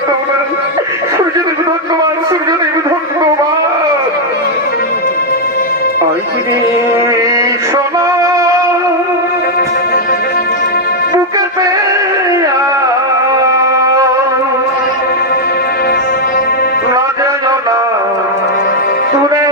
ধন্যবাদ, সূর্যদেব ধন্যবাদ, সূর্যদেব ধন্যবাদ। আইরে সোনা বুকে পেয়া না যেন না তুরে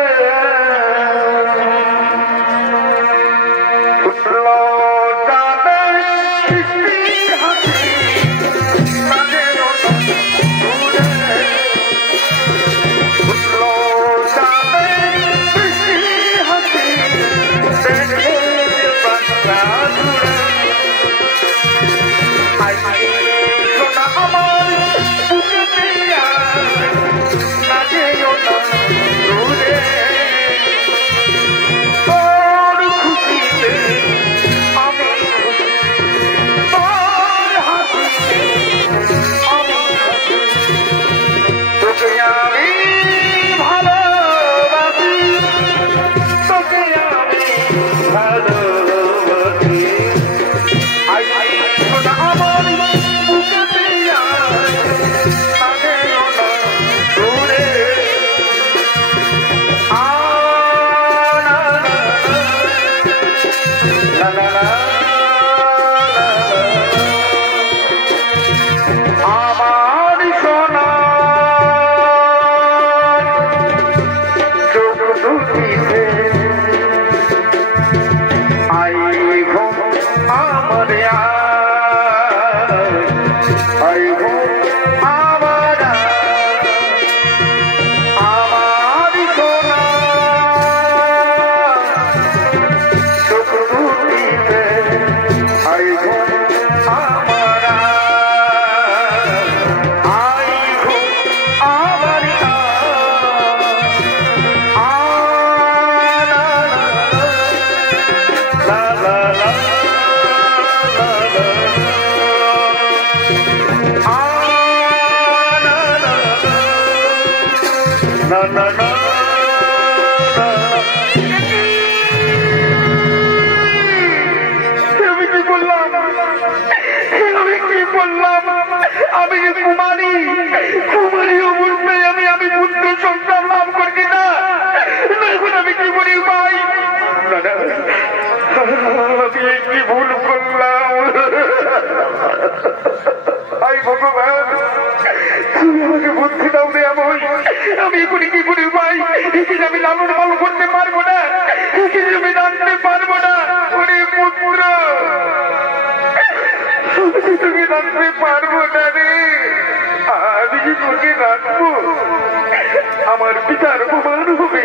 আমার পিতার অপমান হবে,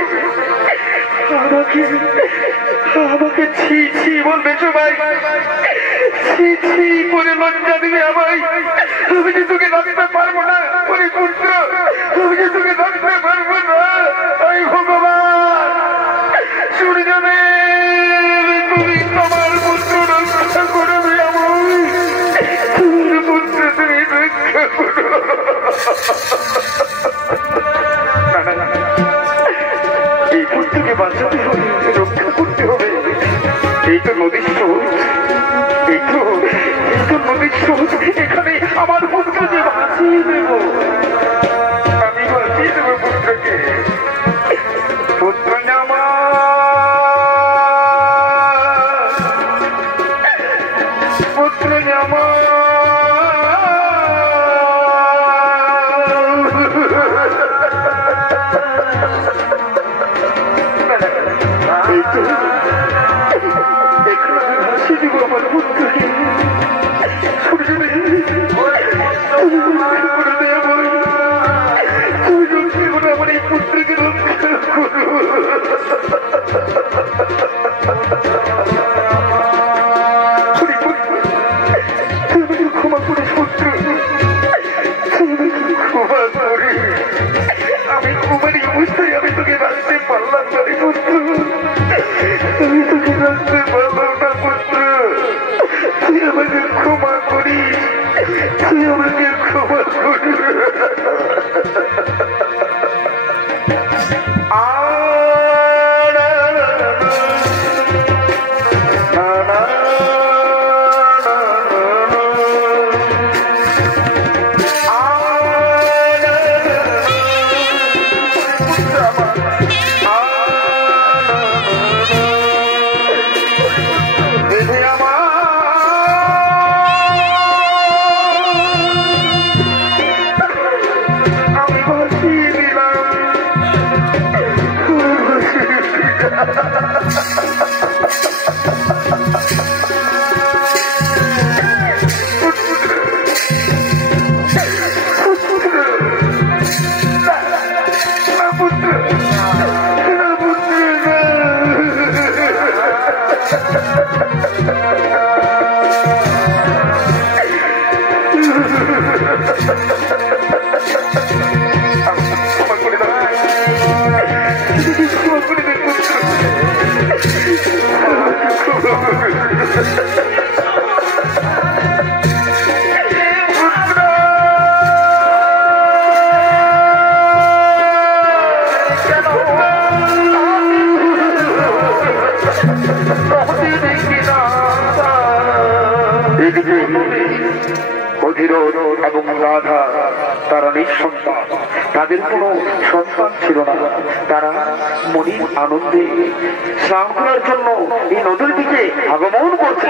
আমাকে ছি ছি বলবে সবাই, ছি ছি করে লজ্জা দিবে আমায়। আমি যে তোকে রাখতে পারবো না, ওরে পুত্র, আমি যে তোকে রাখতে পারবো না। ওই ভগবান সূর্যদেব, তুমি তোমার পুত্র রক্ষা করবে আমায়, তোমার পুত্র তুমি রক্ষা করো। এই পুত্রকে বাঁচাতে হবে, রক্ষা করতে হবে। এই তো নদীর স্রোত, এই তো নদীর স্রোত, এখানে আমার পুত্রকে বাঁচিয়ে দেব, আমি বাঁচিয়ে দেবো পুত্রকে। পুত্র জামা, পুত্র জামা, আমার পুত্রকে। সূর্যদেব এবং রাধা তারা নিঃসন্তান, তাদের কোনো সন্তান ছিল না। তারা মনির আনন্দে স্নান করার জন্য এই নদীর দিকে আগমন করছে।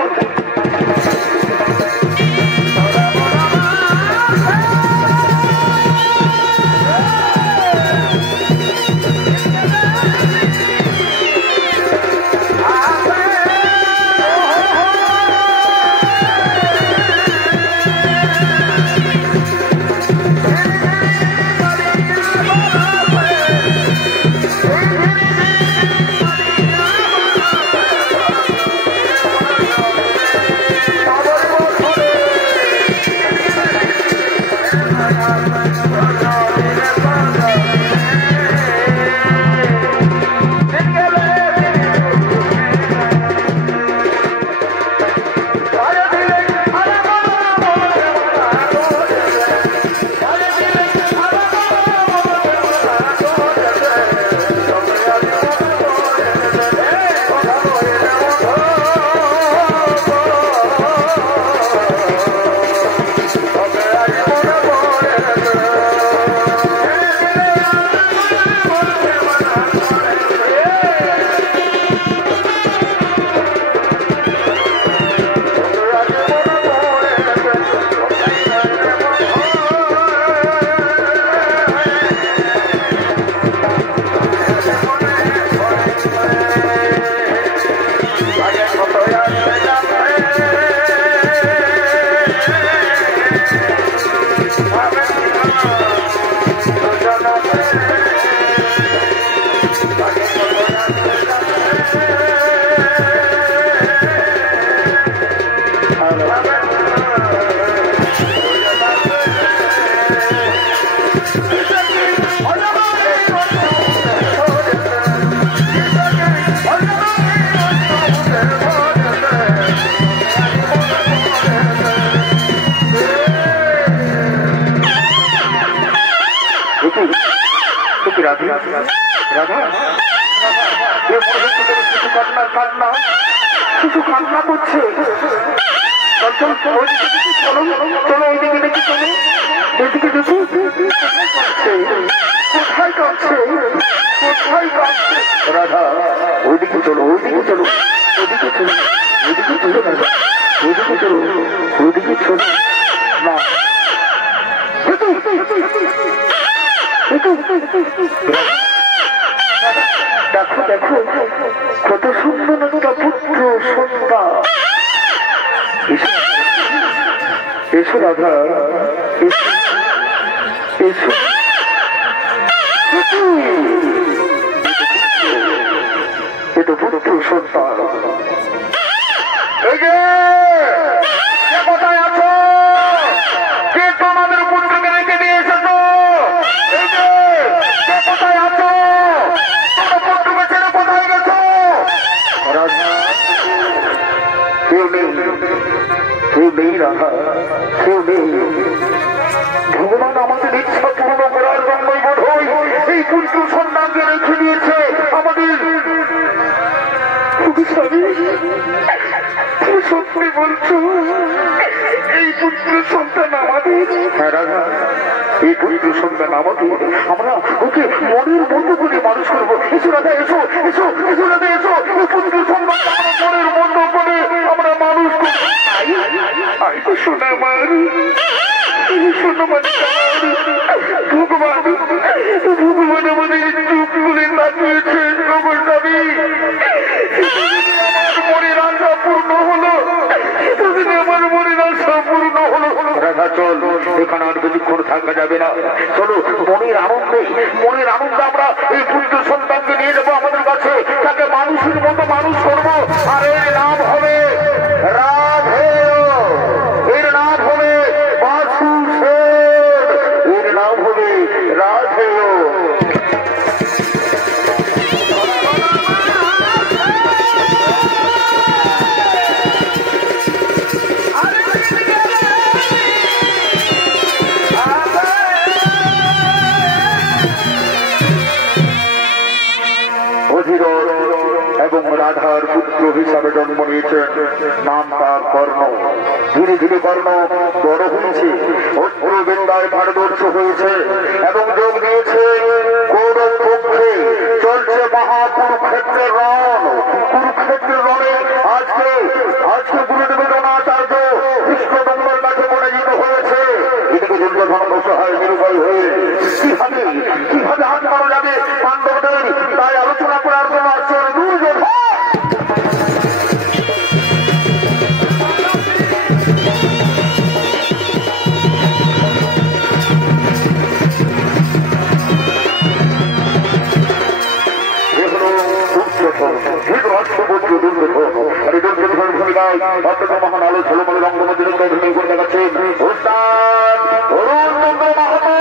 কান্না করছে। চলো ওইদিকে দেখি, চলো এদিকে দেখি কোথায় কাঁদছে, কোথায় কাঁদছে। রাধা ওইদিকে চলো, ওইদিকে চলো, ওইদিকে চলো, ওইদিকে চলো রাধা, ওইদিকে চলো, ওইদিকে চলো না। দেখো দেখো কত সুন্দর একটা পুত্র সন্ধ্যা। এসো রাধা, এসো। এটা পুত্র সন্তান। কোথায় আছো? কে তোমাদের পুত্রকে রেখে দিয়ে এসেছো? কোথায় আছো? তোমার পুত্রকে ছেড়ে কোথায় গেছো? কেউ নেই, কেউ নেই রাধা, কেউ নেই। ভগবান আমাদের ইচ্ছা পূর্ণ করার জন্যই বোধ হয় এই পুত্র সন্তানকে রেখে দিয়েছে আমাদের। সত্যি বলছো? এই পুত্র সন্তান আমাদের? হ্যাঁ রাধা, এই পুত্র সন্তান আমাদের। আমরা ওকে মনের মতো করে মানুষ করবো। এসো রাধা, এসো এসো, এসো রাধা, এসো। এই পুত্র সন্তান আমরা মনের মতো করে আমরা মানুষ করবো। শোনা আমার, শোনো মানে ভগবান, ভগবান আমাদের চুপ করে লাগিয়েছে। নবস্বামী, আমার মনের আশা পূর্ণ হলো, আমার মনের আশা পূর্ণ হলো। রাধা চল, এখানে আর বেশিক্ষণ থাকা যাবে না। চলো মনের আনন্দে, মনের আনন্দে আমরা এই পুত্র অধীরথ এবং রাধার পুত্র হিসাবে জন্ম নিয়েছেন। নাম তার কর্ণ। ধীরে ধীরে কর্ণ বড় হয়েছে, অস্ত্রবিদ্যায় পারদর্শ হয়েছে এবং যোগ দিয়েছে কৌরব পক্ষে। চলছে মহাকুরুক্ষেত্রের রণ। কুরুক্ষেত্রের রণে আজকে গুরুদেবের আচার্য কৃষ্ণদম্বর কাছে পরাজিত হয়েছে। এদিকে দুর্যোধন অসহায় নিরুপায় হয়ে কিভাবে হাত মারা যাবে পাণ্ডবদের, তাই আলোচনা করার জন্য আসছে দুর্যোধন। মহান আলো ঝলমলে রঙ্গমন্ত্রী করে দেখাচ্ছেন উস্তাদ অরুণ চন্দ্র মাহাতো।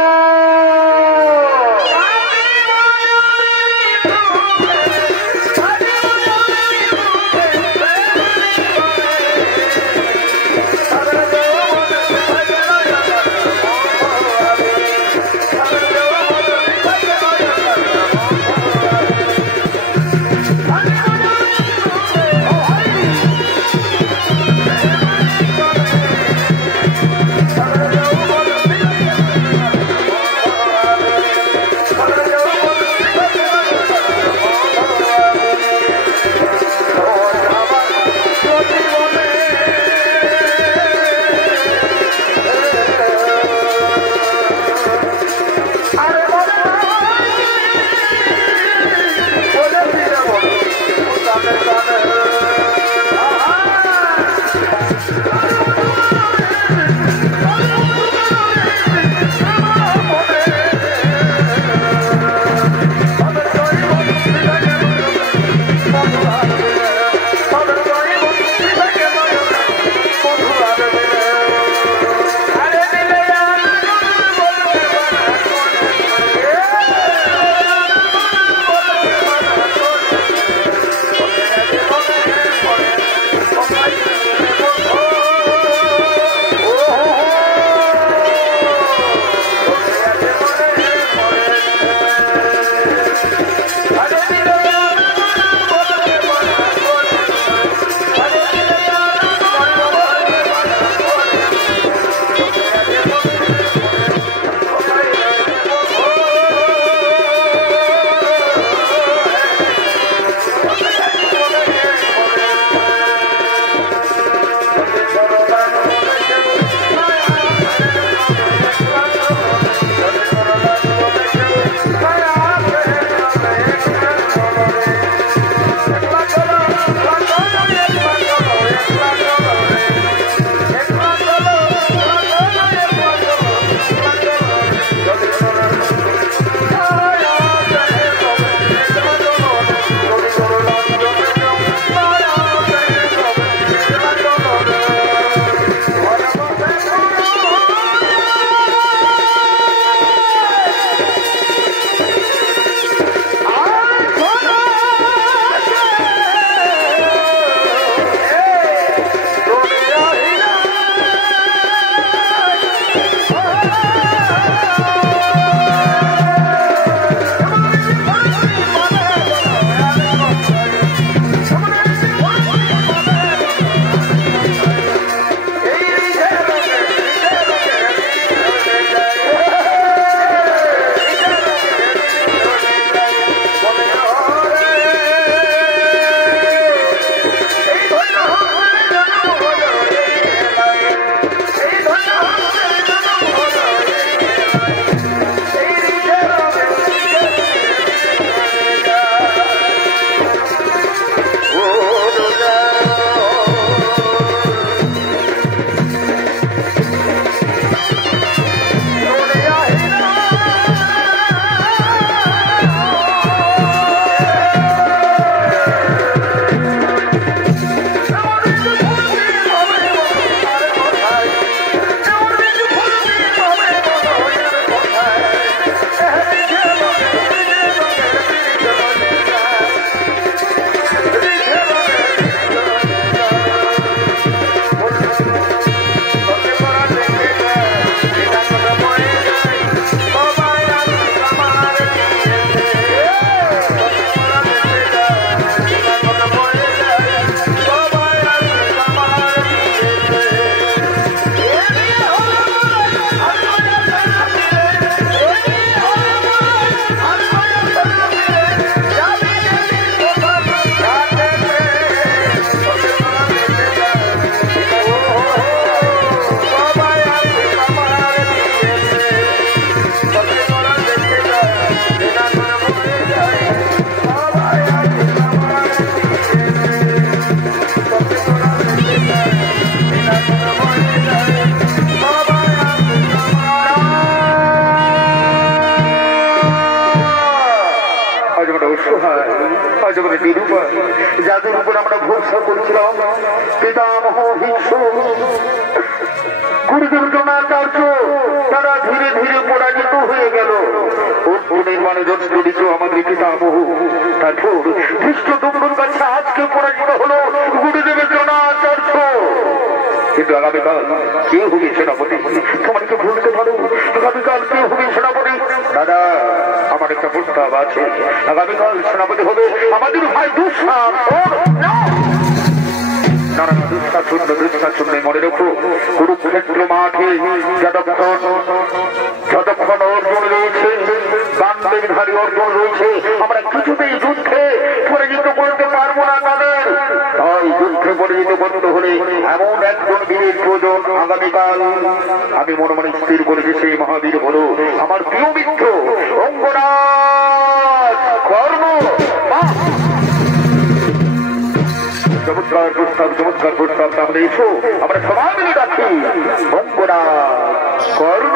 ভাই আজ করে নিরুপায় যাদের উপর আমরা ভরসা করেছিলাম পিতামহ ভীষ্ম গুরুদেব দ্রোণাচার্য তারা ধীরে ধীরে পরাজিত হয়ে গেল। অর্জুনের মানুষজন জড়িত আমাদের পিতামহ, তারপর ধৃষ্টদ্যুম্নের কাছে আজকে পরাজিত হলো গুরুদেবের দ্রোণাচার্য। কিন্তু আগামীকাল কে হবে সেনাপতি? তোমার কি বলতে পারো আগামীকাল কে হবে সেনাপতি? দাদা আমার একটা প্রস্তাব আছে, আগামীকাল সেনাপতি হবে আমাদের ভাই দুঃশাসন। দুঃশাসন মনে রেখো, কুরুক্ষেত্র মাঠে যতক্ষণ অর্জুন রয়েছে, গান্ধারী অর্জুন রয়েছে, আমরা কিছুতেই যুদ্ধে পরাজিত করতে পারবো না তাদের। তাই যুদ্ধে পরাজিত করতে হলে এমন একজন বীরের প্রয়োজন। আগামীকাল আমি মনে মনে স্থির করেছি সেই মহাবীর হলো আমার প্রিয় মিত্র অঙ্গরাজ কর্ণ। চমৎকার প্রস্তাব, চমৎকার প্রস্তাব। তাহলে এসো আমরা সবাই মিলে রাখি অঙ্গরাজ কর্ণ।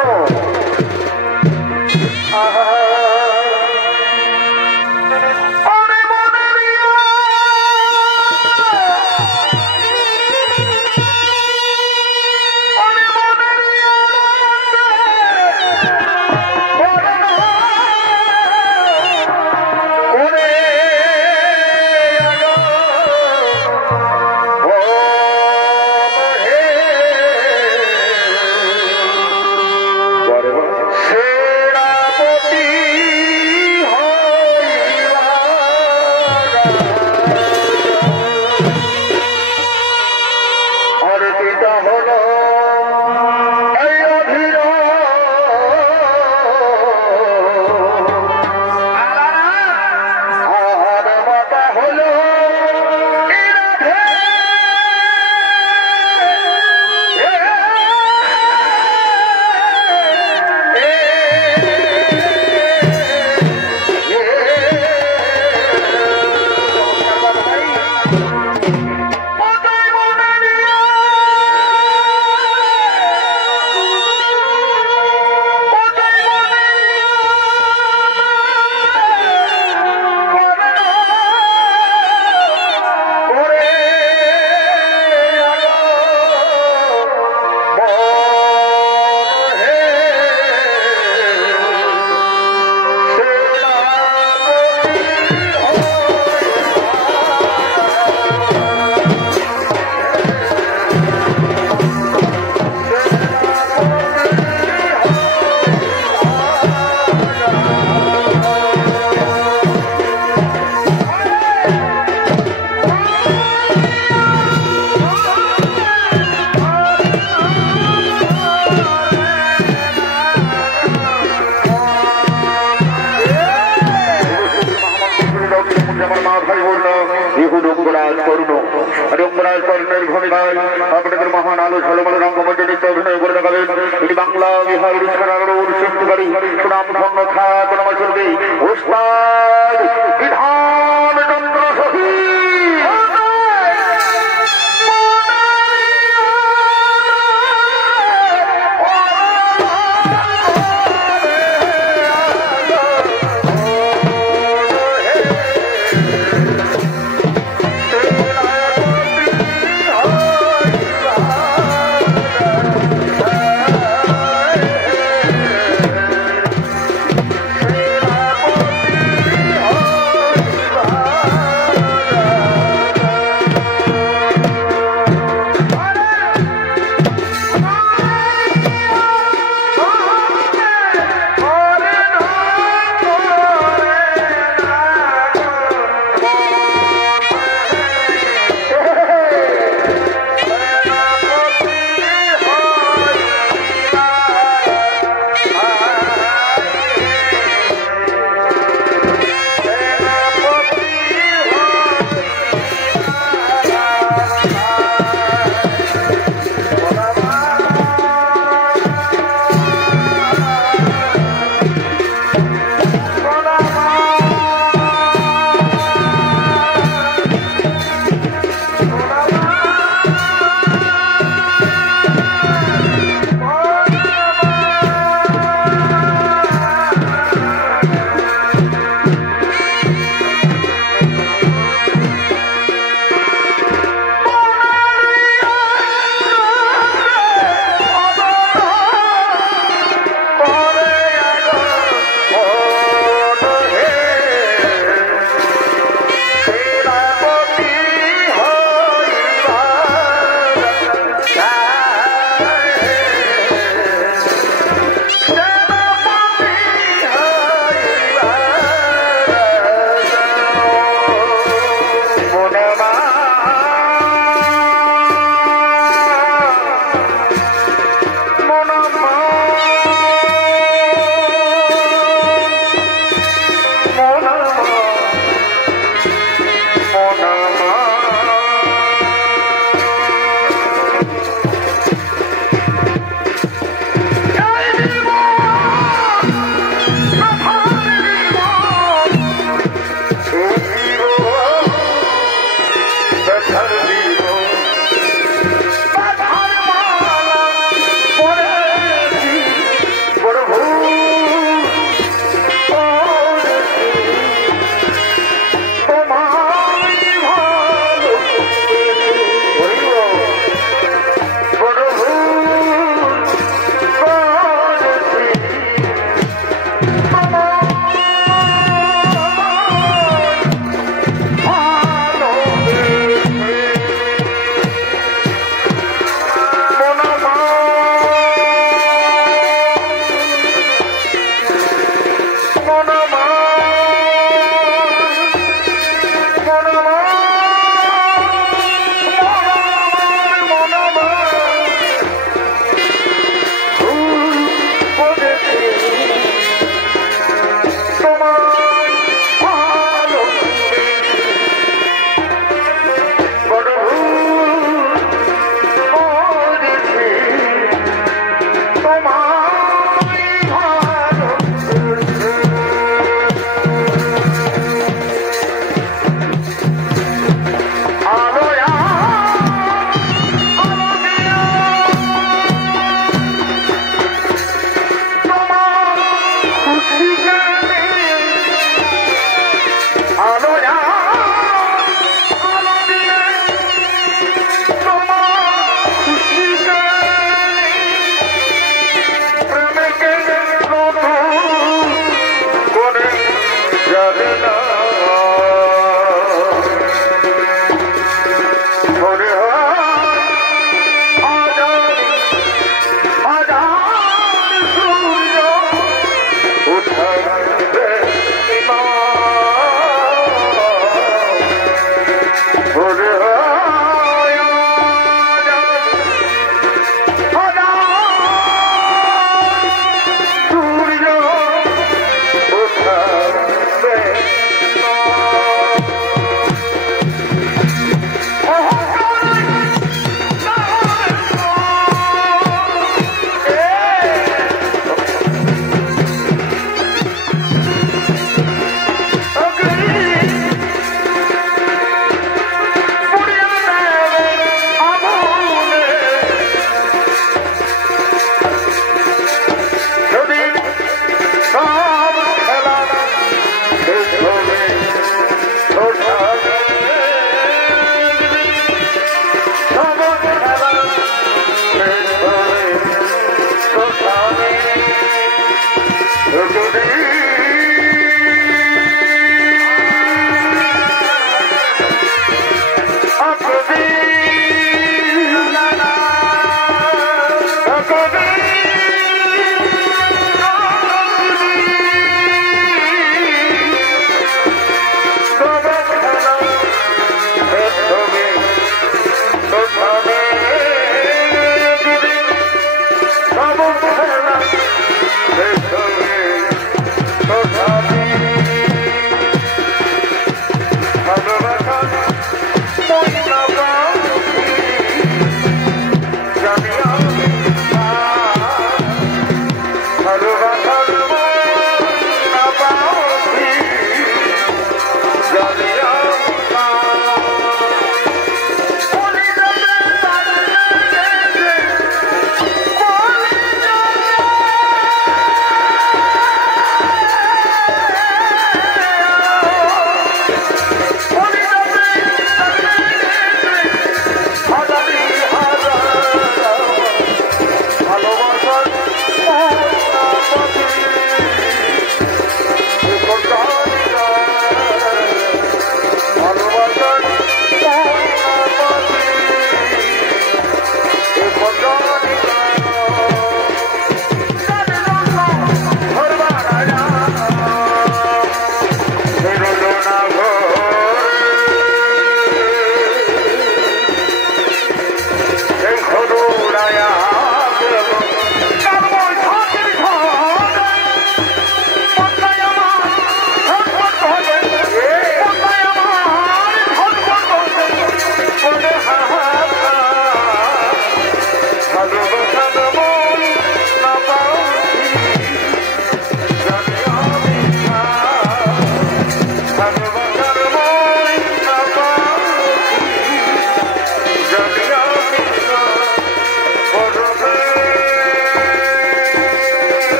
আপনাদের মহান আলো ঝলমল রঙ্গমঞ্চে নৃত্য অভিনয় করে দেখাবেন তিনি বাংলা বিহার উড়িষ্যার সুনাম ধন্য খ্যাত নমস্কার ওস্তাদ বিধান চন্দ্র সখী।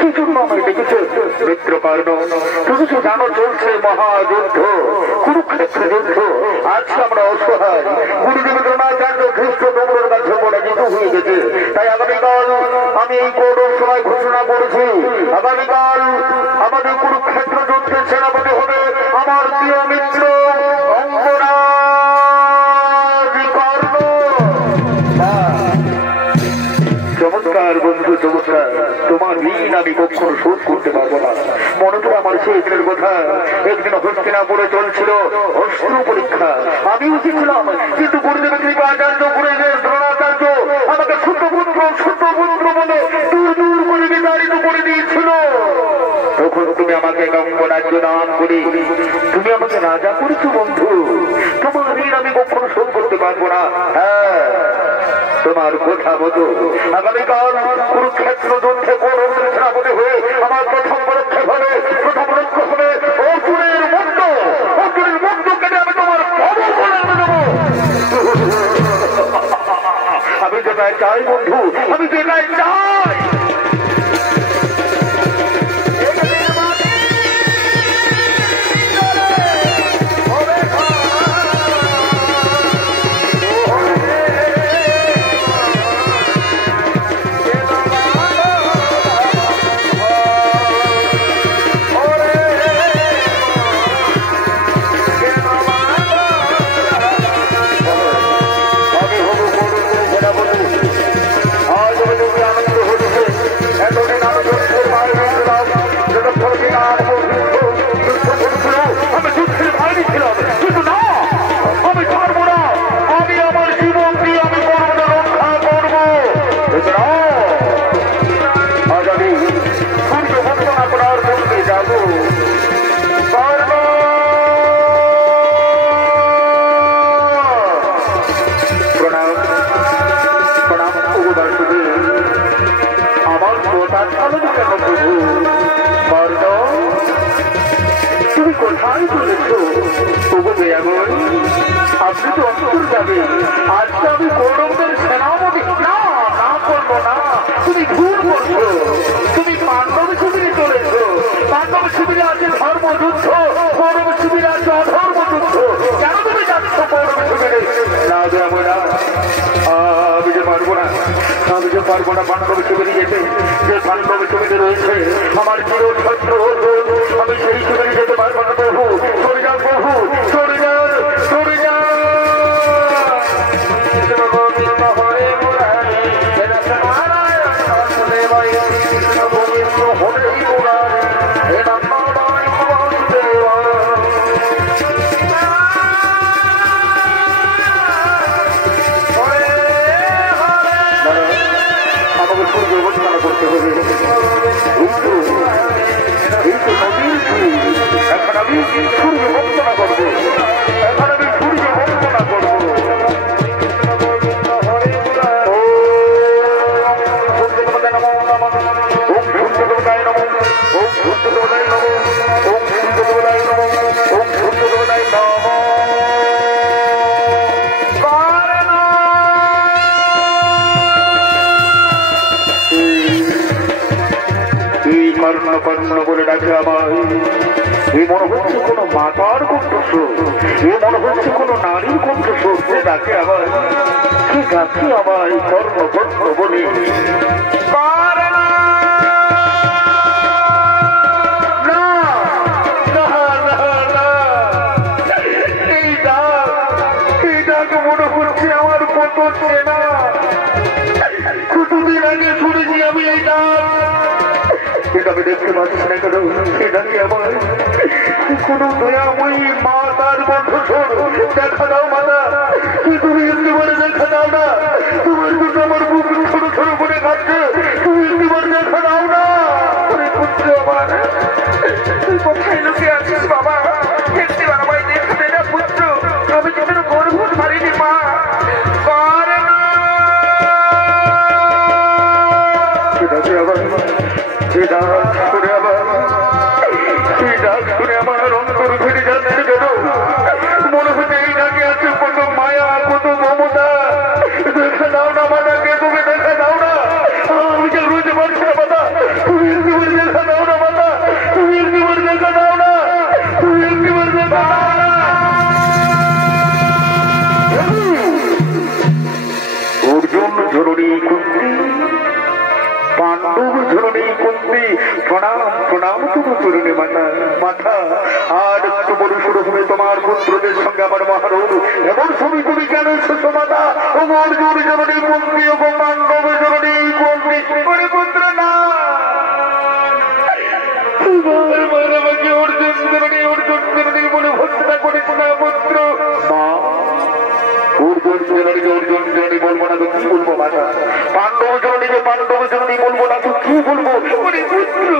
কি জন্য আমায় ডেকেছে? মিত্র কর্ণ, তুমি তো জানো চলছে মহাযুদ্ধ, কুরুক্ষেত্র যুদ্ধ। আজকে আমরা অসহায়, গুরুদেব দ্রোণাচার্য খ্রিস্ট তোমরের কাছে পরাজিত হয়ে গেছে। তাই আগামীকাল আমি এই কৌরব সভায় ঘোষণা করেছি, আগামীকাল আমাদের কুরুক্ষেত্র যুদ্ধের সেনাপতি হবে আমার প্রিয় মিত্র অঙ্গরাজ কর্ণ। চমৎকার বন্ধু, চমৎকার। তোমার ঋণ আমি কখনো শোধ করতে পারবো না। মনে পড়ে আমার সেই দিনের কথা, একদিন হস্তিনাপুরে চলছিল অস্ত্র পরীক্ষা। আমি উঠেছিলাম, কিন্তু গুরুদেব কৃপাচার্য গুরুদেব দ্রোণাচার্য আমাকে ছোট পুত্র বলে দূর দূর করে বিতাড়িত করে দিয়েছিল। তখন তুমি আমাকে গঙ্গ রাজ্য দান করে তুমি আমাকে রাজা করেছো বন্ধু। তোমার ঋণ আমি কখনো শোধ করতে পারবো না। হ্যাঁ, তোমার কথা মতো আগামীকাল কুরুক্ষেত্র যুদ্ধে কৌরবদের সেনাপতি হয়ে আমার প্রথম পদক্ষেপ হবে, প্রথম লক্ষ্য হবে অর্জুনের মুন্ড কেটে আমি তোমার আমি যেটাই চাই বন্ধু, আমি যেটাই চাই। তুমি কোথায় চলেছো? আপনি তো অন্তর যাবে। আজকে আমি কৌরবদের সেনাপতি না করবো না। তুমি ভুল করছো। তুমি পাণ্ডব শিবিরে চলেছো। পাণ্ডব শিবিরে আছে ধর্মযুদ্ধ, কৌরব শিবিরে আছে অধর্মযুদ্ধ। কেন তুমি যাচ্ছ কৌরব শিবিরে? না যাবো না, আমি যে পারবো না, আমি যে পারবো না পাণ্ডব শিবিরে যেতে। যে পাণ্ডব শিবিরে রয়েছে আমার চিরশত্রু অর্জুন, আমি সেই শিবিরে যেতে পারবো না। প্রভু সরে যান, প্রভু সরে যান, সরে যান। আমাকে সূর্য অবস্থান করতে হবে। এই তো নদীর এখন আমি সূর্য বন্দনা করবো, এখন আমি সূর্য বন্দনা করবো। কর্ণ বলে ডাকে আমায়। এই মনে হচ্ছে কোন মাতার কণ্ঠস্বর, এই মনে হচ্ছে কোন নারীর কণ্ঠস্বর। সে ডাকে আমায়, সে ডাকে আমায় কর্ণ বলে। মনে হচ্ছে আমার কত চেনা, কতদিন আগে শুনেছি আমি এই ডাক। আমি দেখতে পাচ্ছি না কেন? সেটাকে আমার কোন দয়াময়ী মা তার কণ্ঠস্বর। দেখা দাও মাতা, তুমি একেবারে দেখা দাও না। তোমার জন্য আমার বুক ছোট ছোট করে কাটছে, তুমি একেবারে দেখা দাও না। পুত্র আমার, তুই কোথায় লুকিয়ে আছিস বাবা? একটিবার আমায় দেখতে না পুত্র, আমি তোদের গর্ভ ধারিনি মা। সেটাকে আবার এই ডাক শুনে আমার অন্তর ফিরে যাচ্ছে কেন? মনে হচ্ছে এই ডাকে আছে কত মায়া, কত মমতা। দেখা দাও না মাতাকে, তুমি দেখা দাও না। আমি যে রোজ জননী কুন্তি প্রণাম প্রণাম তুমি তরুণী মাতা মাতা আর একটু বড় শুরু হবে তোমার পুত্রদের সঙ্গে আমার মহারণ এমন ছবি তুমি কেন এসেছো মাতা ও অর্জুন জননী কুন্তি ও পাণ্ডব জননী কুন্তি করে পুত্র না আমাকে অর্জুন জননী বলে ভর্তা করিস না পুত্র মা অর্জুন জননী বলবো না তো কি বলবো মাতা পাণ্ডব জননী বলবো না তো কি বলবো পুত্র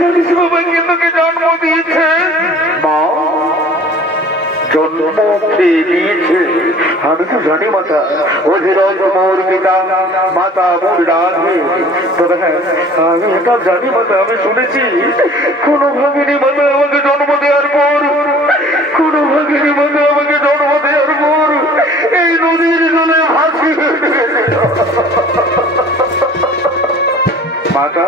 জানিস বাবা কে তোকে জন্ম দিয়েছে মা জন্ম দিয়েছে আমি তো জানি মাতা অধিরথ মোর পিতা মাতা মোর রাধে তবে হ্যাঁ আমি এটা জানি মাতা আমি শুনেছি কোনো ভাগিনী মাতা আমাকে জন্ম দেওয়ার পর কোনো ভাগিনী মাতা আমাকে জন্ম দেওয়ার পর এই নদীর জলে ভাসি মাতা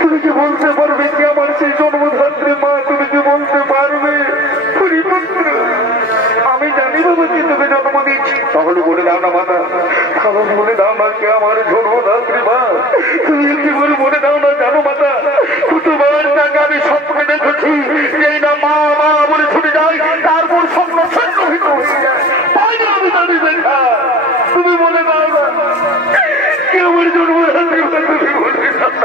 তুমি কি বলতে পারবে কি আমার সেই জন্মধাত্রী মা তুমি কি বলতে পারবে আমি জানি বাবা কি তুমি জন্ম দিচ্ছি তাহলে বলে দাও না মাতা তাহলে বলে দাও না কে আমার জন্মধাত্রী মা তুমি কি বলে বলে দাও না জানো মাতা কতবার টাকা আমি স্বপ্নে দেখেছি যে না মা মা বলে ছুটে যাই তারপর স্বপ্ন সন্ন্যহিত হয়ে যায় আমি জানি দেখা তুমি বলে দাও না কে আমার জন্মধাত্রী মা তুমি বলে দাও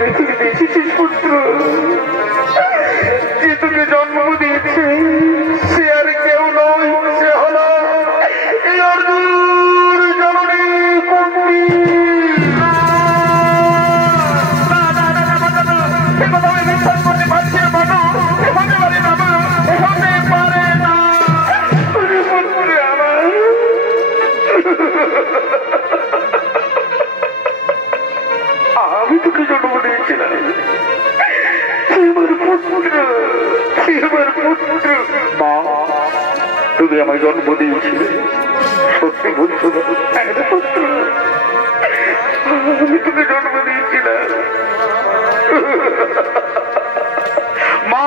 পৃথিবীতে এসেছিস পুত্র যে তোকে জন্ম দিয়েছে সে আর কেউ নয় সে হল এই অর্জুন জননী কুন্তি আমি বিশ্বাস করতে পারছি না হতে পারে না হতে পারে না আমার আমি তোকে জন্ম দিয়েছিলাম মা তুমি আমায় জন্ম দিয়েছিলে সত্যি বলছো পুত্র আমি তোকে জন্ম দিয়েছিলাম মা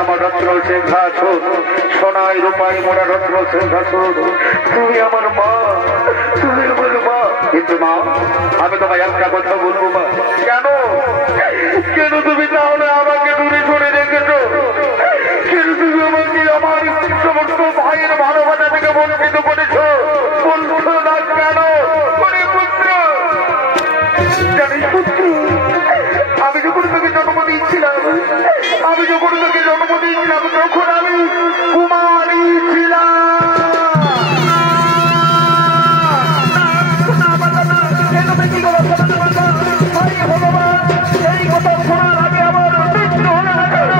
আমার রত্ন সিংহাসন, সোনায় রূপায় মোড়া রত্ন সিংহাসন। তুমি আমার মা, তুমি আমার মা। কিন্তু মা, আমি তোমায় একটা কথা বলবো মা। কেন কেন তুমি তাহলে আমাকে দূরে সরে রেখেছো? কেন তুমি আমাকে আমার সমস্ত ভাইয়ের ভালোবাসা থেকে বঞ্চিত করেছো? বলছো না কেন? পুত্র, জানিস পুত্র, আমি যখন তোকে জন্ম দিয়েছিলাম, তখন আমি কুমারী ছিলাম। এই কথা শোনার আগে আমার মৃত্যু হলে না কেন?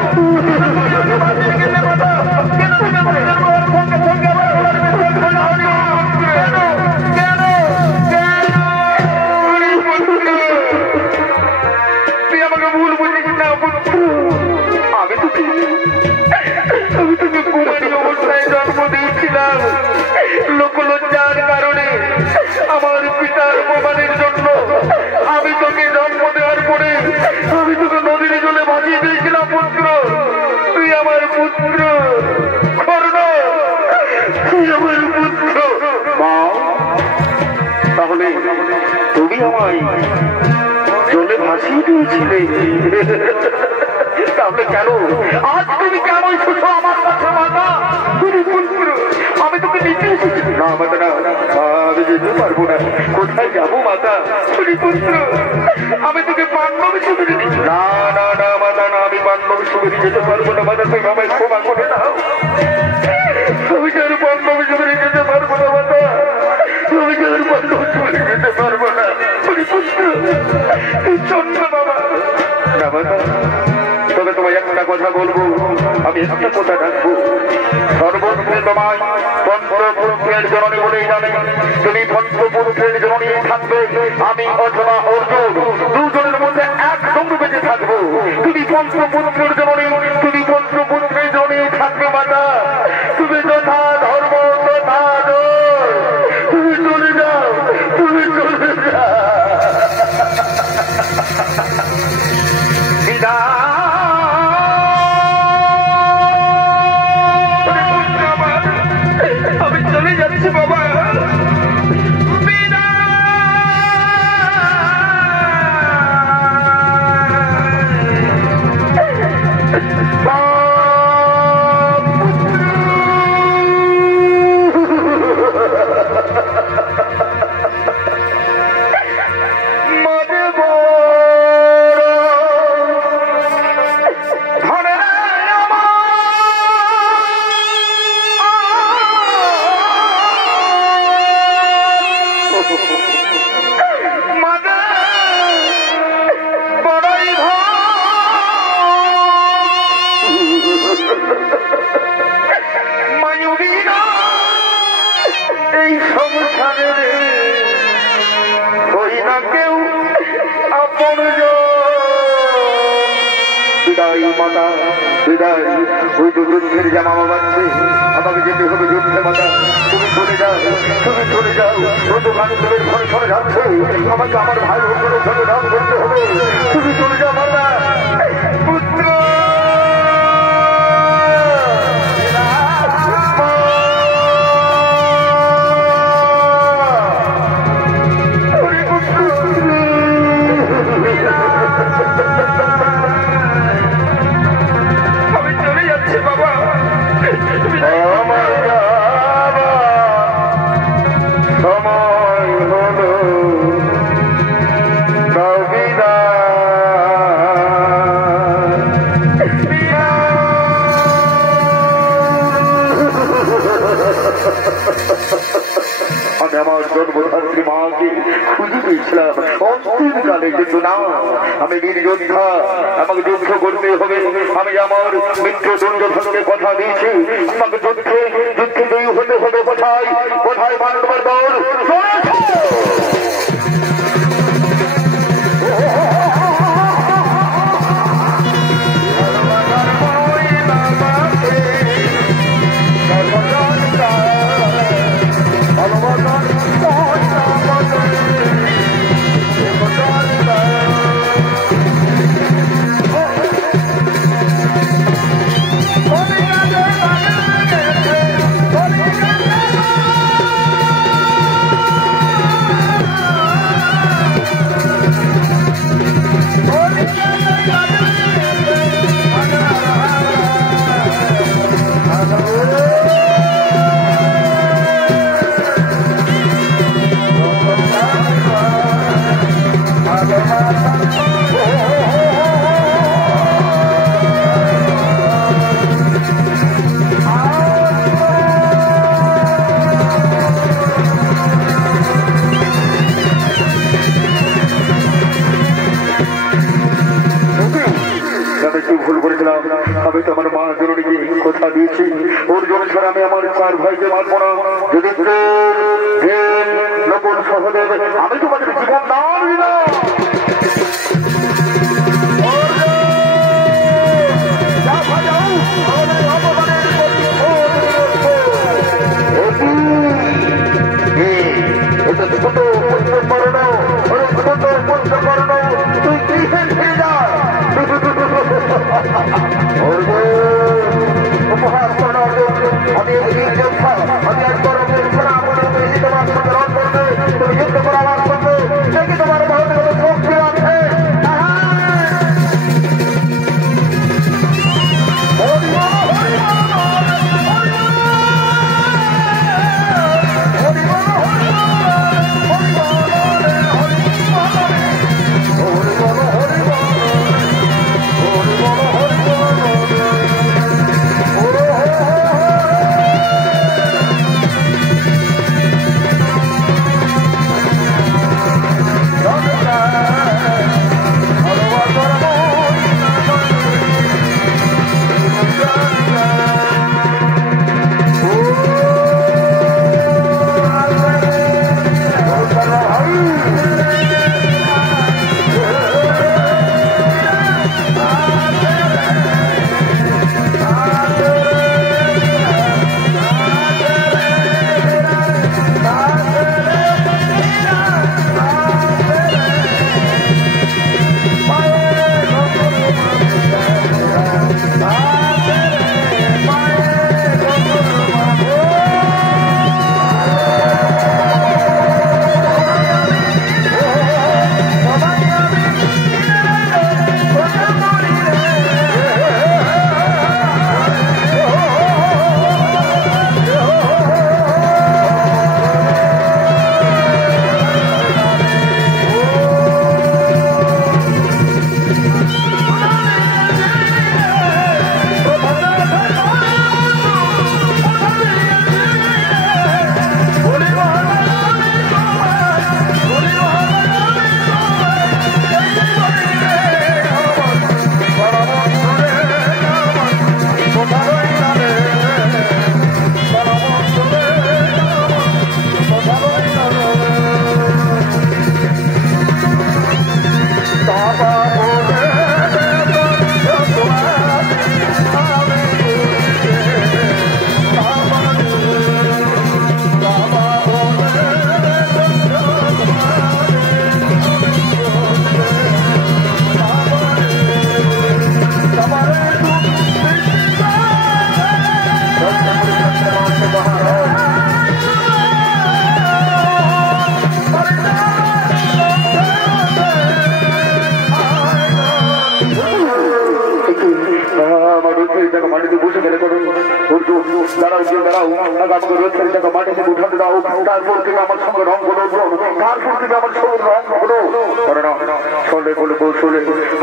তুই আমাকে ভুল বুঝিস না পুত্র। আমি তোকে কুমারী অবস্থায় জন্ম দিয়েছিলাম লোকলজ্জার কারণে। আমার পিতার অপমানের জন্য আমি তোকে জন্ম দেওয়ার পরে আমি তোকে নদীর জলে ভাসিয়ে দিয়েছিলাম পুত্র। তুই আমার পুত্র কর্ণ, তুই আমার পুত্র। মা, তাহলে তুমি আমায় জলে ভাসিয়ে দিয়েছিলে, তাহলে কেন আজ তুমি কেন এসেছো আমার কাছে মাতা? তুমি পুত্র, আমি তোকে নিতে এসেছি। না মাতা, না, আমি যেতে পারবো না। কোথায় যাবো মাতা? তুমি পুত্র, আমি তোকে পাণ্ডব শিবিরে দিচ্ছি। না না না মাতা, না, আমি পাণ্ডব শিবিরে যেতে পারবো না মাতা। তুমি আমায় ক্ষমা করে দাও। আমি কেন পাণ্ডব শিবিরে যেতে পারবো না মাতা? আমি কেন পাণ্ডব শিবিরে যেতে পারবো না? তুমি পুত্র, চন্দ্র বাবা। না মাতা, তবে তোমায় একটা কথা বলবো, আমি একটা কথা রাখবো। সর্বত্র তোমায় পঞ্চপুরুষের জননী বলেই জানে। তুমি পঞ্চপুরুষের জননী থাকবে, আমি অথবা অর্জুন দুজনের মধ্যে একসঙ্গে বেঁচে থাকবো। তুমি পঞ্চপুরুষের জননী, তুমি পঞ্চপুরুষের জননী থাকবে মাতা। তুমি যথা ধর্ম তথা জয়। তুমি চলে যাও, তুমি চলে যাও। আমি চলে যাচ্ছি বাবা। এই সংসারে হই না কেউ আপন। বিদায় মাতা, বিদায়। ওই তো যুদ্ধের জামা বাঁধছে, আমাকে যেতে হবে যুদ্ধে মাতা। তুমি চলে যাও, তুমি চলে যাও। ওই তো বান্ধবের ঘরে সরে যাচ্ছে, আমাকে আমার ভাই বোনের সঙ্গে নাম করতে হবে। তুমি চলে যাও মাতা। পুত্র, আমি চলে যাচ্ছি বাবা। সময় হলো আমি আমার জন্মধাত্রী মাকে খুঁজে পেয়েছিলাম অন্তিমকালে, কিন্তু না, আমি নির্যোদ্ধা, আমাকে যুদ্ধ করতে হবে। আমি আমার মিত্র দুর্যোধনকে কথা দিয়েছি, আমাকে যুদ্ধে জয়ী হতে হবে। কোথায় কোথায় পাণ্ডবের দল? সকল সহদেব আমি তোমাদের জীবন দান দিলাম। ছোট পুত্র করণ ছোট পুত্র করণ তুই কিসের ফিরে যা উপহার করণ আমি যোদ্ধা আমি এক বড় মূর্খরা বলে তোমার সঙ্গে রণ করবে তুমি যুদ্ধ করে আমার সঙ্গে দেখি তোমার ভারতে কোনো শক্তি আছে।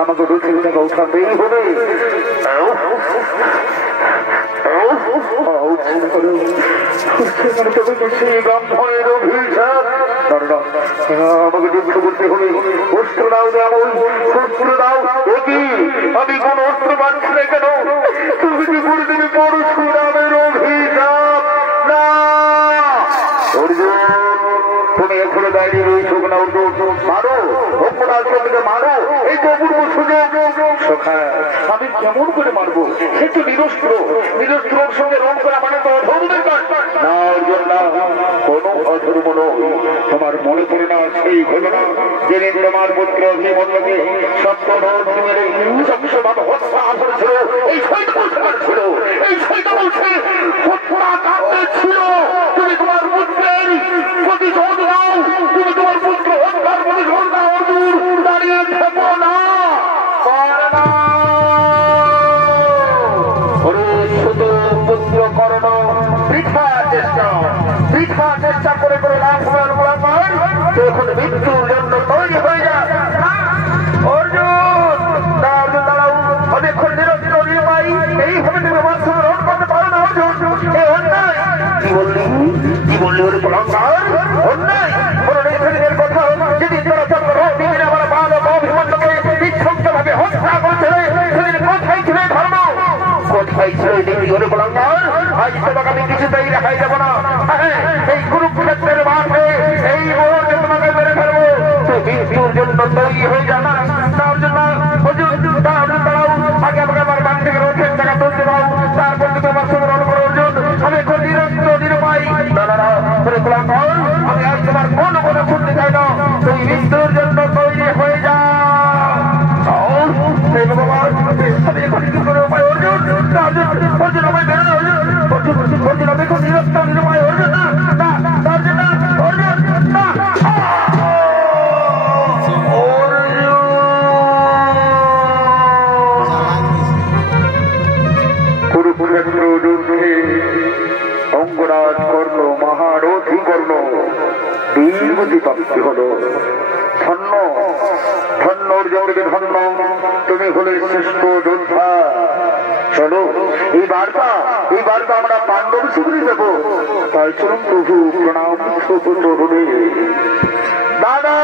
আমাকে রুচির টাকা উঠাতেই হবে। আমাকে যুদ্ধ করতে হবে। অস্ত্র দাও যেমন শস্ত্র দাও। আমি কোন অস্ত্র পাচ্ছি না কেন? তুমি কি করে দেবে পরশুরামের অভিশাপ? না অর্জুন, তুমি এখনো দাঁড়িয়ে রয়েছো না? অর্জুন মারো, অপরাধীকে মারো, এই তো অপূর্ব সুযোগ। আমি কেমন করে মারবো? সে তো নিরস্ত্র, নিরস্ত্রর সঙ্গে রং করা মানে তো অধর্মের কাজ। না অর্জুন না, কোনো অধর্ম নয়। তোমার মনে পড়ে না সেই ঘটনা যেদিন তোমার পুত্র অভিমন্যুকে সত্যভাবে হত্যা করেছিল? এই ছিল, এই বলছে হত্যা কারণে ছিল। তুমি তোমার পুত্রের প্রতিশোধ নাও, তুমি তোমার পুত্র হত্যার প্রতিশোধ নাও। অর্জুন দাঁড়িয়ে থেকো না, পুত্র কর্ণ বৃথা চেষ্টা করে করে লাভ হওয়ার এখন মৃত্যুর জন্য তৈরি হয়ে যায়। অর্জুন দাঁড়াও, অনেকক্ষণ নিরস্ত্র নির্মাই এইভাবে তুমি আমার সঙ্গে রণ করতে পারো না। অর্জুন এই অন্যায়। কি বললি ওর প্রলঙ্কার? অন্যায় কোনো নির্ধারণের কথা যেদিন তোরা চন্দ্র দিদিন আমার বাল ও অভিমন্যুকে বিধ্বস্ত ভাবে হত্যা করছিলে, সেদিন কোথায় ছিল ধর্ম? কোথায় ছিল দিদি ওর প্রলঙ্কার? আজ তোমাকে আমি কিছুতেই দেখাই দেব না। এই কুরুক্ষেত্রের মাঠে এই বীরবতী প্রাপ্তি হলো। ধন্য ধন্য অর্জুনকে ধন্য, তুমি হলে শ্রেষ্ঠ যোদ্ধা। চলো এই বার্তা আমরা পাণ্ডব শিবিরে দেব। তাই চলুন প্রভু, প্রণাম চরণে। দাদা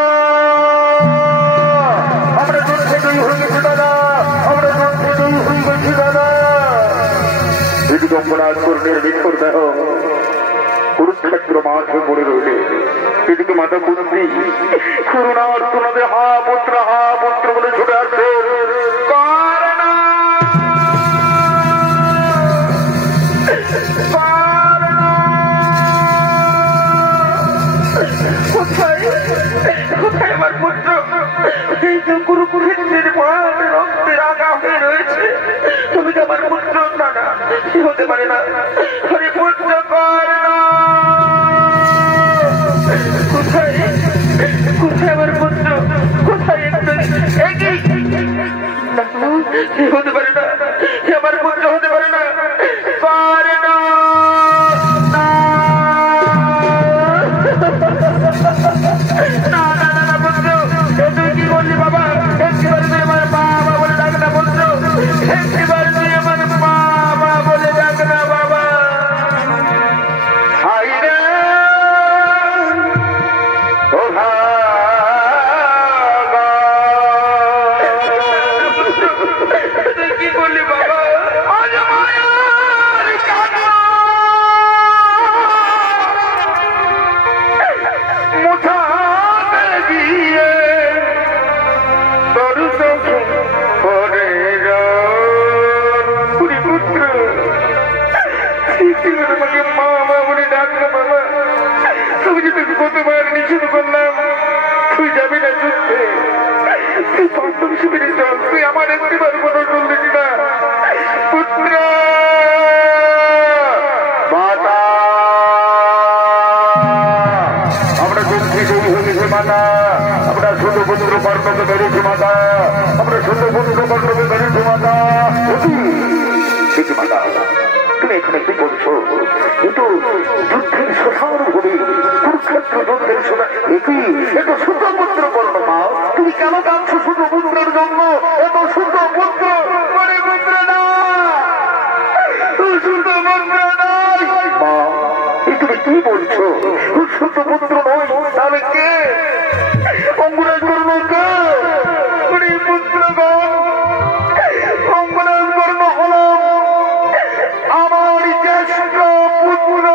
আমরা যুদ্ধে জয়ী হয়ে গেছি, দাদা আমরা যুদ্ধে জয়ী হয়ে গেছি দাদা। এদিকে অঙ্গরাজ কর্ণের বিক্ষর দেহ কুরুক্ষেত্র মাঠে পড়ে রইলে, এদিকে মাতা কুন্তি করুণার তোমাদের হা পুত্র বলে ছুটে আসছে। কোথায় আমার পুত্র? এই তো কুরুক্ষেত্রের মাঠ রক্তে রাঙা হয়ে রয়েছে। তুমি তো আমার পুত্র না, না হতে পারে না। হরে পুত্র কোথায় কোথায় আমার পুত্র? কোথায়? হতে পারে না, আমার পুত্র হতে পারে না। তুই কি বললি বাবা? একবার তুই আমার বাবা বলে ডাক না পুত্র, একবার তুই আমার বাবা বলে ডাক না বাবা। কি বললি বাবা? কতবার নিষেধ করলাম তুই যাবি না যুদ্ধে, তুই পাণ্ডব শিবিরে চল, তুই আমার একটিবার কোনো শুনলি না পুত্র। মাতা আমরা যুদ্ধে জয়ী হয়েছি মাতা, আমরা ছোট পুত্র কর্ণকে বেড়েছি মাতা, আমরা ছোট পুত্র কর্ণকে বেড়েছি মাতা। মাতা তুমি এখানে কি বলছো? কিন্তু যুদ্ধের শ্মশানুভূমি কুরুক্ষেত্র যুদ্ধের সোনা, এত ছোট পুত্র কর্ণ মা, তুমি কেন কাঁদছো ছোট পুত্রের জন্য? এত ছোট পুত্র মানে পুত্র না, ছোট পুত্র নয় মা। তুমি কি বলছো? ছোট পুত্র নয়, তাহলে কে? অঙ্গরাজ কর্ণ কে? পুত্রগণ অঙ্গরাজ কর্ণ হল আমার জ্যেষ্ঠ পুত্র।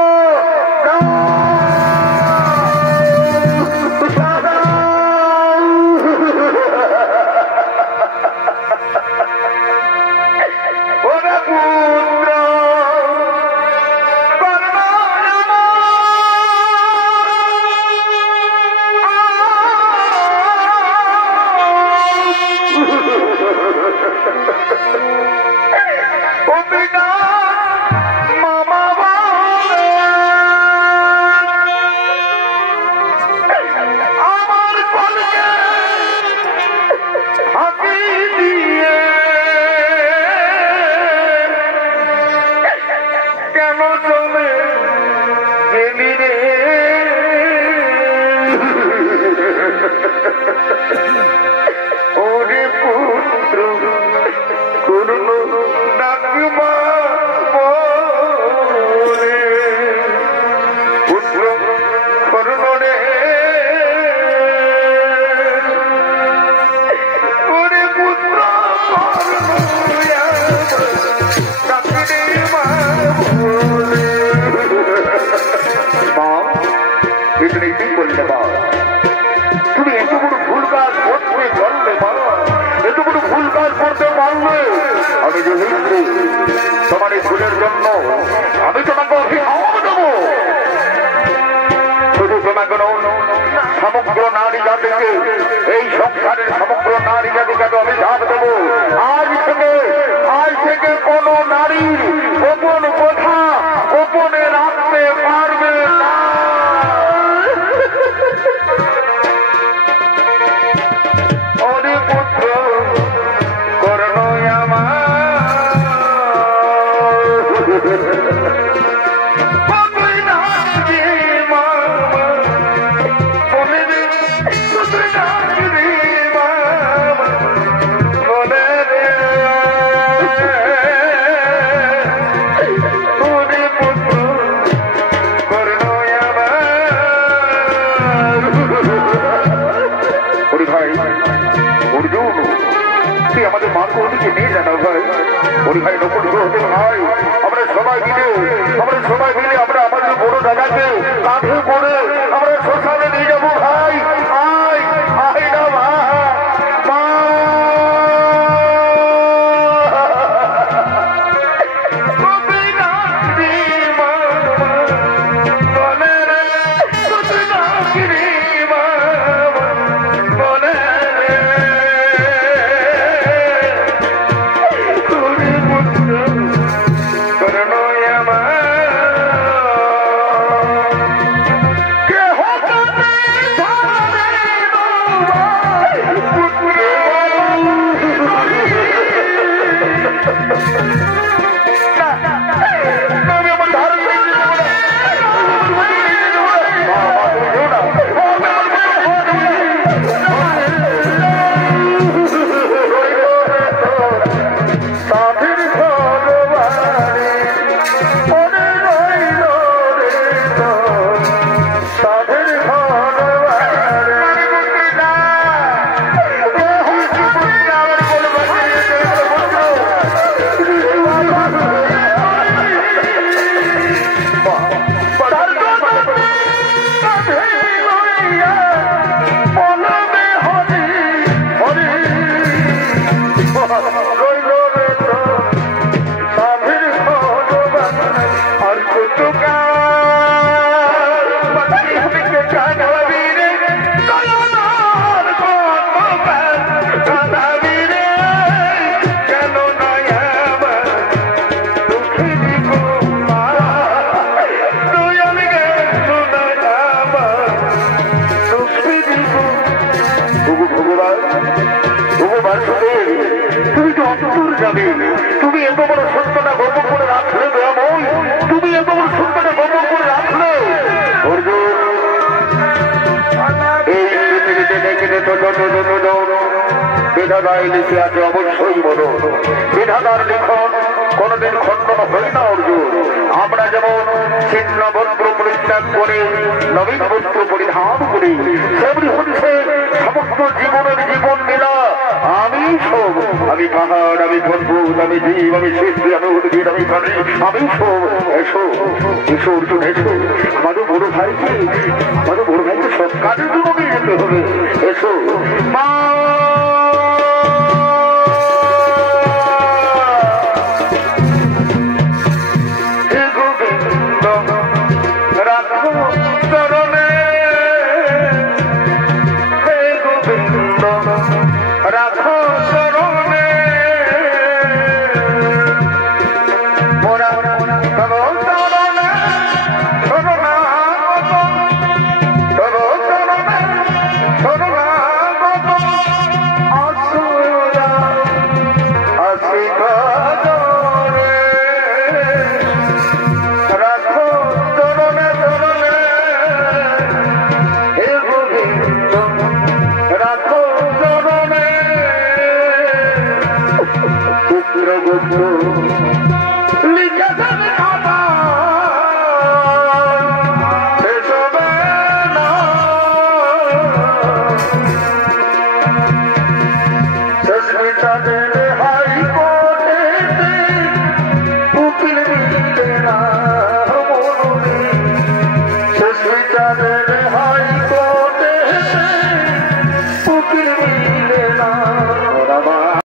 ওরে পুত্র করুণ ডাকমা বলে, পুত্র করুণ রে, ওরে পুত্র ডাকরে মা বলে। মা এখানে কি বললে মা? তুমি এত বড় ভুল কাজ করতে পারলে মা, এত বড় ভুল কাজ করতে পারলে? আমি যে তোমার এই ভুলের জন্য আমি তোমাকে অভিশাপ দেব। শুধু তোমাকে সমগ্র নারী জাতিকে, এই সংসারের সমগ্র নারী জাতিকে আমি অভিশাপ দেব। আজ থেকে কোন নারীর গোপন কথা গোপনে রাখতে পারবে না। তুই আমাদের মার কোনদিকে নিয়ে জানা ভাই ওরে ভাই নকল হতে ভাই আমরা সবাই মিলে আমরা আমাদের বড় দাদাকে কাঁধে পড়ে আমরা শ্মশানে নিয়ে যাবো ভাই আয় আয় না মা মা তুমি এত বড় সত্যটা গোপন করে রাখলে তুমি এত বড় সত্যটা গোপন করে রাখলে বিধাতায় লিখে আছে অবশ্যই বলো বিধাতার লিখন কোনদিন খণ্ডন হয় না অর্জুন আমরা যেমন ছিন্ন বস্ত্র পরিত্যাগ করে নবীন বস্ত্র পরিধান করি সেমনি হচ্ছে সমস্ত জীবনের জীবন লীলা আমি সব আমি পাহাড় আমি পর্বত আমি জীব আমি সিদ্ধি আমি উদ্ভিদ আমি প্রাণী আমি সব এসো এসো অর্জুন এসো আমাদের বড় ভাইকে সব কাজের জন্য নিয়ে যেতে হবে এসো মা লিখে